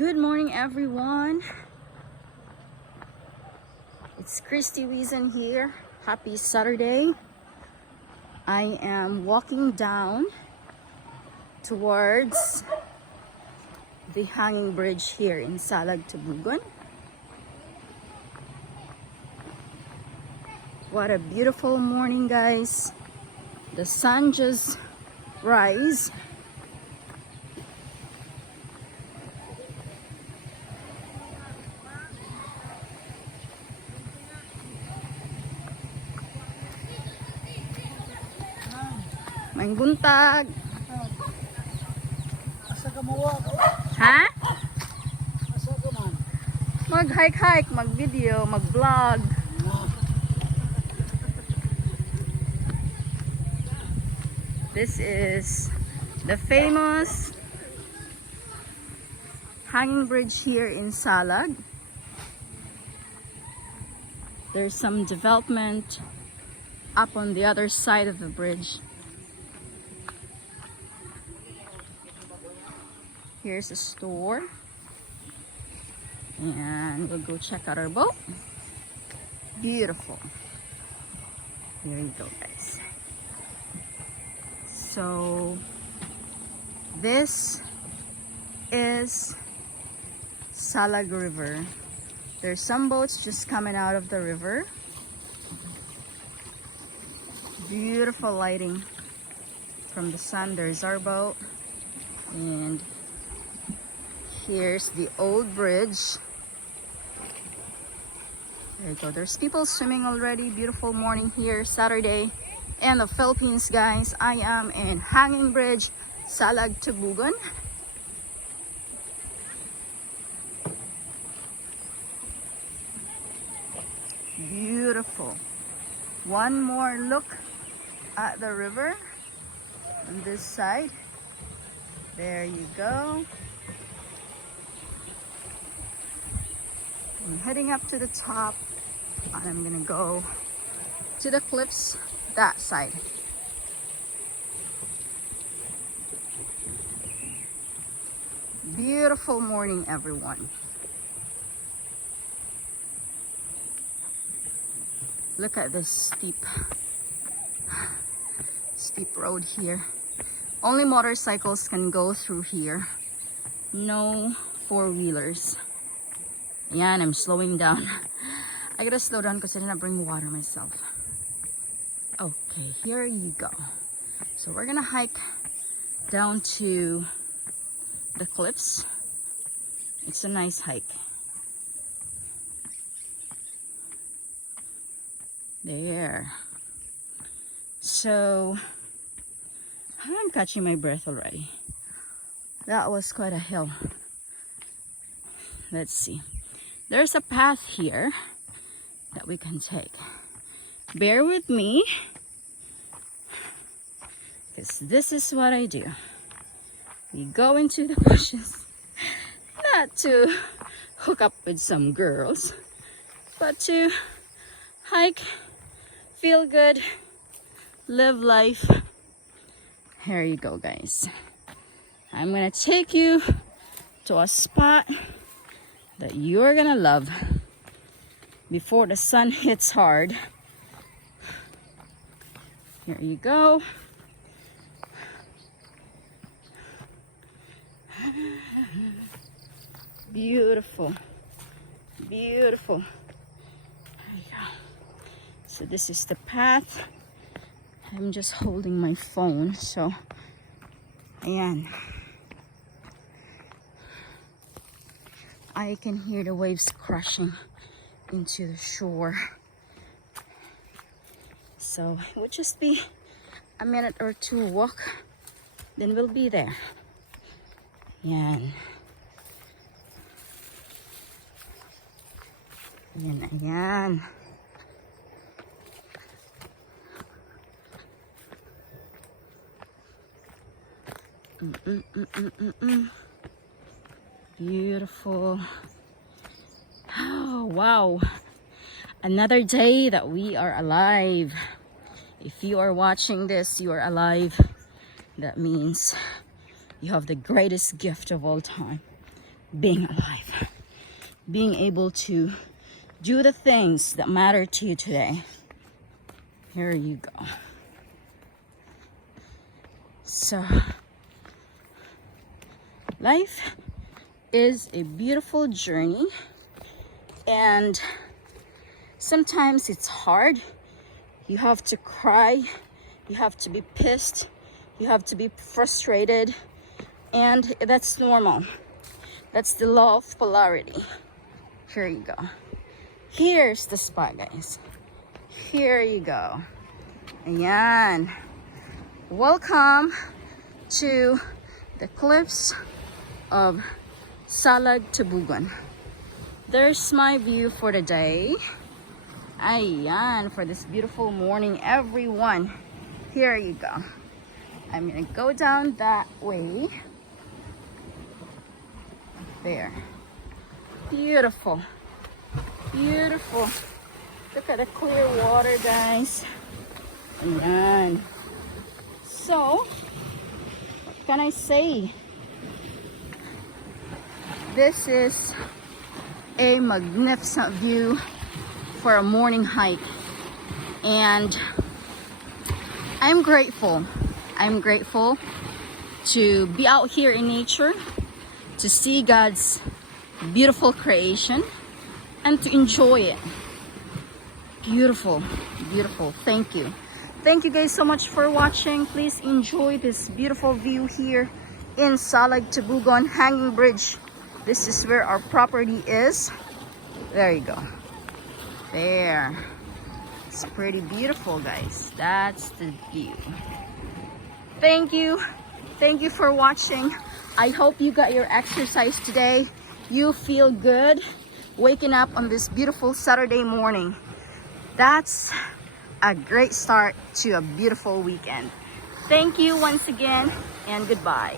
Good morning, everyone. It's Christy Wiesen here. Happy Saturday. I am walking down towards the hanging bridge here in Salag, Tabogon. What a beautiful morning, guys. The sun just rise. May buntag. Asa ka mawa ka? Ha? Asa ka man? Mag-hike-hike, mag-video, mag-vlog. This is the famous hanging bridge here in Salag. There's some development up on the other side of the bridge. Here's a store, and we'll go check out our boat. Beautiful. Here you go, guys. So this is Salag River. There's some boats just coming out of the river. Beautiful lighting from the sun. There's our boat, and here's the old bridge. There you go. There's people swimming already. Beautiful morning here, Saturday in the Philippines, guys. I am in Hanging Bridge, Salag, Tabogon. Beautiful. One more look at the river on this side. There you go. I'm heading up to the top, and I'm gonna go to the cliffs that side. Beautiful morning, everyone. Look at this steep road here. Only motorcycles can go through here. No four-wheelers. Yan, I'm slowing down. I gotta slow down because I didn't bring water myself. Okay, here you go. So we're gonna hike down to the cliffs. It's a nice hike. There. So I'm catching my breath already. That was quite a hill. Let's see. There's a path here that we can take. Bear with me, because this is what I do. We go into the bushes, not to hook up with some girls, but to hike, feel good, live life. Here you go, guys. I'm gonna take you to a spot that you're gonna love before the sun hits hard. Here you go. Beautiful, beautiful. There you go. So this is the path. I'm just holding my phone, so ayan. I can hear the waves crashing into the shore. So it would just be a minute or two walk, then we'll be there. Yan. Yan, ayan. Beautiful. Oh, wow. Another day that we are alive. If you are watching this, you are alive. That means you have the greatest gift of all time. being alive, being able to do the things that matter to you today. Here you go. So, life is a beautiful journey, and sometimes it's hard. You have to cry, you have to be pissed, you have to be frustrated, and that's normal. That's the law of polarity. Here you go. Here's the spot, guys. Here you go. Ayan. Welcome to the cliffs of Salag, Tabogon. There's my view for the day. Ayan, for this beautiful morning, everyone. Here you go. I'm gonna go down that way. There. Beautiful. Beautiful. Look at the clear water, guys. Ayan. So, what can I say? This is a magnificent view for a morning hike. And I'm grateful. I'm grateful to be out here in nature, to see God's beautiful creation, and to enjoy it. Beautiful, beautiful. Thank you. Thank you guys so much for watching. Please enjoy this beautiful view here in Salag, Tabogon Hanging Bridge. This is where our property is. There you go. There. It's pretty beautiful, guys. That's the view. Thank you. Thank you for watching. I hope you got your exercise today. You feel good waking up on this beautiful Saturday morning. That's a great start to a beautiful weekend. Thank you once again, and goodbye.